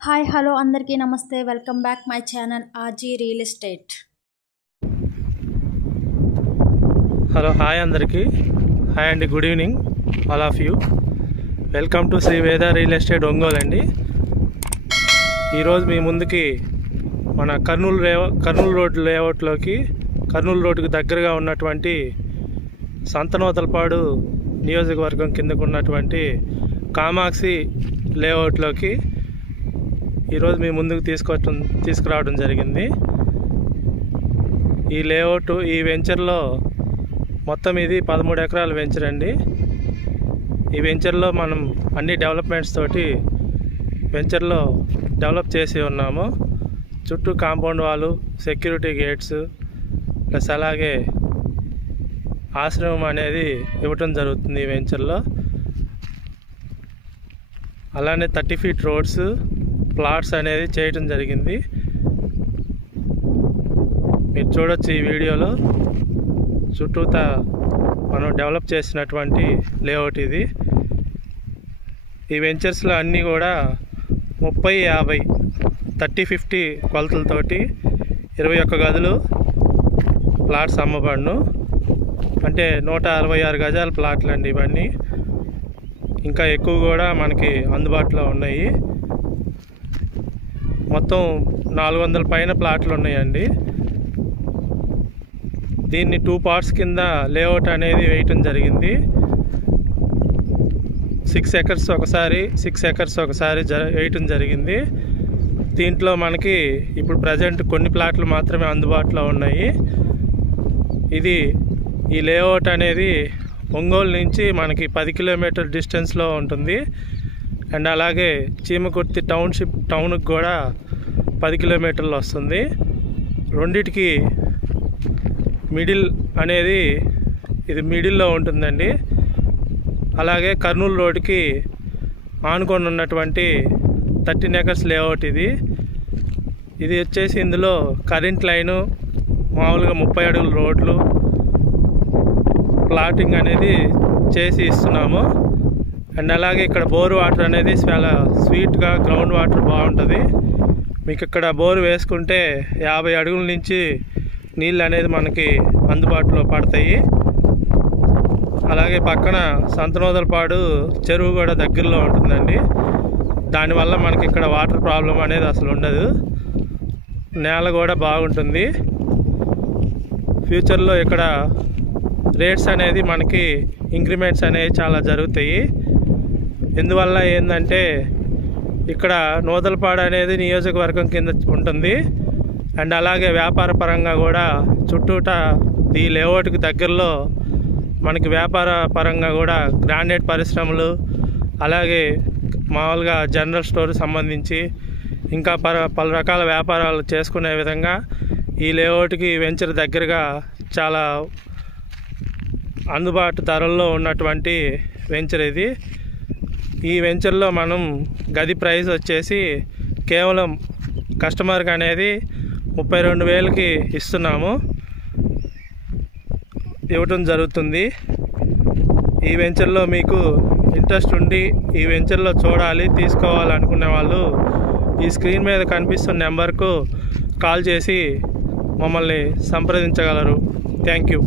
Hi hello అందరికీ నమస్తే welcome back my channel RG real estate. Hello hi అందరికీ hi అండి, good evening all of you. Welcome to Sri Veda real estate Ongole అండి. ఈరోజు మీ ముందుకి మన కర్నూలు రోడ్ లేఅవుట్లోకి, కర్నూలు రోడ్డుకి దగ్గరగా ఉన్నటువంటి సంతనూతలపాడు నియోజకవర్గం కిందకు ఉన్నటువంటి కామాక్షి లేఅవుట్లోకి ఈరోజు మీ ముందుకు తీసుకురావడం జరిగింది. ఈ లేఅవుట్, ఈ వెంచర్లో మొత్తం ఇది 13 ఎకరాల వెంచర్ అండి. ఈ వెంచర్లో మనం అన్ని డెవలప్మెంట్స్ తోటి వెంచర్లో డెవలప్ చేసి ఉన్నాము. చుట్టూ కాంపౌండ్ వాలు, సెక్యూరిటీ గేట్స్, ప్లస్ అలాగే ఆశ్రమం అనేది ఇవ్వటం జరుగుతుంది ఈ వెంచర్లో. అలానే 30 ఫీట్ రోడ్స్, ప్లాట్స్ అనేది చేయటం జరిగింది. మీరు చూడొచ్చు ఈ వీడియోలో. చుట్టూతా మనం డెవలప్ చేసినటువంటి లేఅవుట్ ఇది. ఈ వెంచర్స్లో అన్నీ కూడా 30-50 30-50 కొలతలతోటి 21 గదులు ప్లాట్స్ అమ్మబడును. అంటే 166 గజాల ప్లాట్లు అండి ఇవన్నీ. ఇంకా ఎక్కువ కూడా మనకి అందుబాటులో ఉన్నాయి. మొత్తం 400 పైన ప్లాట్లు ఉన్నాయండి. దీన్ని 2 పార్ట్స్ కింద లేఅవుట్ అనేది వేయటం జరిగింది. 6 ఎకర్స్ ఒకసారి, 6 ఎకర్స్ ఒకసారి వేయటం జరిగింది. దీంట్లో మనకి ఇప్పుడు ప్రజెంట్ కొన్ని ప్లాట్లు మాత్రమే అందుబాటులో ఉన్నాయి. ఈ లేఅవుట్ అనేది ఒంగోలు నుంచి మనకి 10 కిలోమీటర్ డిస్టెన్స్లో ఉంటుంది. అండ్ అలాగే చీమకుర్తి టౌన్కి కూడా 10 కిలోమీటర్లు వస్తుంది. రెండిటికి మిడిల్ అనేది ఇది మిడిల్లో ఉంటుందండి. అలాగే కర్నూలు రోడ్డుకి ఆనుకొని ఉన్నటువంటి 13 ఎకర్స్ లేఅవుట్ ఇది వచ్చేసి ఇందులో కరెంట్ లైను, మామూలుగా 30 అడుగుల రోడ్లు, ప్లాటింగ్ అనేది చేసి ఇస్తున్నాము. అండ్ అలాగే ఇక్కడ బోర్ వాటర్ అనేది చాలా స్వీట్గా, గ్రౌండ్ వాటర్ బాగుంటుంది. మీకు ఇక్కడ బోరు వేసుకుంటే 50 అడుగుల నుంచి నీళ్ళు అనేది మనకి అందుబాటులో పడతాయి. అలాగే పక్కన సంతనూతలపాడు చెరువు కూడా దగ్గరలో ఉంటుందండి. దానివల్ల మనకి ఇక్కడ వాటర్ ప్రాబ్లం అనేది అసలు ఉండదు. నేల కూడా బాగుంటుంది. ఫ్యూచర్లో ఇక్కడ రేట్స్ అనేది మనకి ఇంక్రిమెంట్స్ అనేవి చాలా జరుగుతాయి. ఎందువల్ల ఏంటంటే ఇక్కడ నూతలపాడు అనేది నియోజకవర్గం కింద ఉంటుంది. అండ్ అలాగే వ్యాపార పరంగా కూడా చుట్టూట ఈ లేఅవుట్కి దగ్గరలో మనకి వ్యాపార పరంగా కూడా గ్రానైట్ పరిశ్రమలు, అలాగే మామూలుగా జనరల్ స్టోర్ సంబంధించి ఇంకా పలు రకాల వ్యాపారాలు చేసుకునే విధంగా ఈ లేఅవుట్కి వెంచర్ దగ్గరగా చాలా అందుబాటు ధరల్లో ఉన్నటువంటి వెంచర్ ఇది. ఈ వెంచర్లో మనం గది ప్రైస్ వచ్చేసి కేవలం కస్టమర్కి అనేది 32,000కి ఇవ్వటం జరుగుతుంది. ఈ వెంచర్లో మీకు ఇంట్రెస్ట్ ఉండి ఈ వెంచర్లో చూడాలి, తీసుకోవాలనుకునే వాళ్ళు ఈ స్క్రీన్ మీద కనిపిస్తున్న నెంబర్కు కాల్ చేసి మమ్మల్ని సంప్రదించగలరు. Thank you.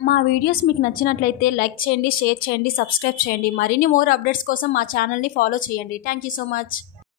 మా వీడియోస్ మీకు నచ్చినట్లయితే లైక్ చేయండి, షేర్ చేయండి, సబ్స్క్రైబ్ చేయండి. మరిన్ని మోర్ అప్డేట్స్ కోసం మా ఛానల్ని ఫాలో చేయండి. Thank you so much.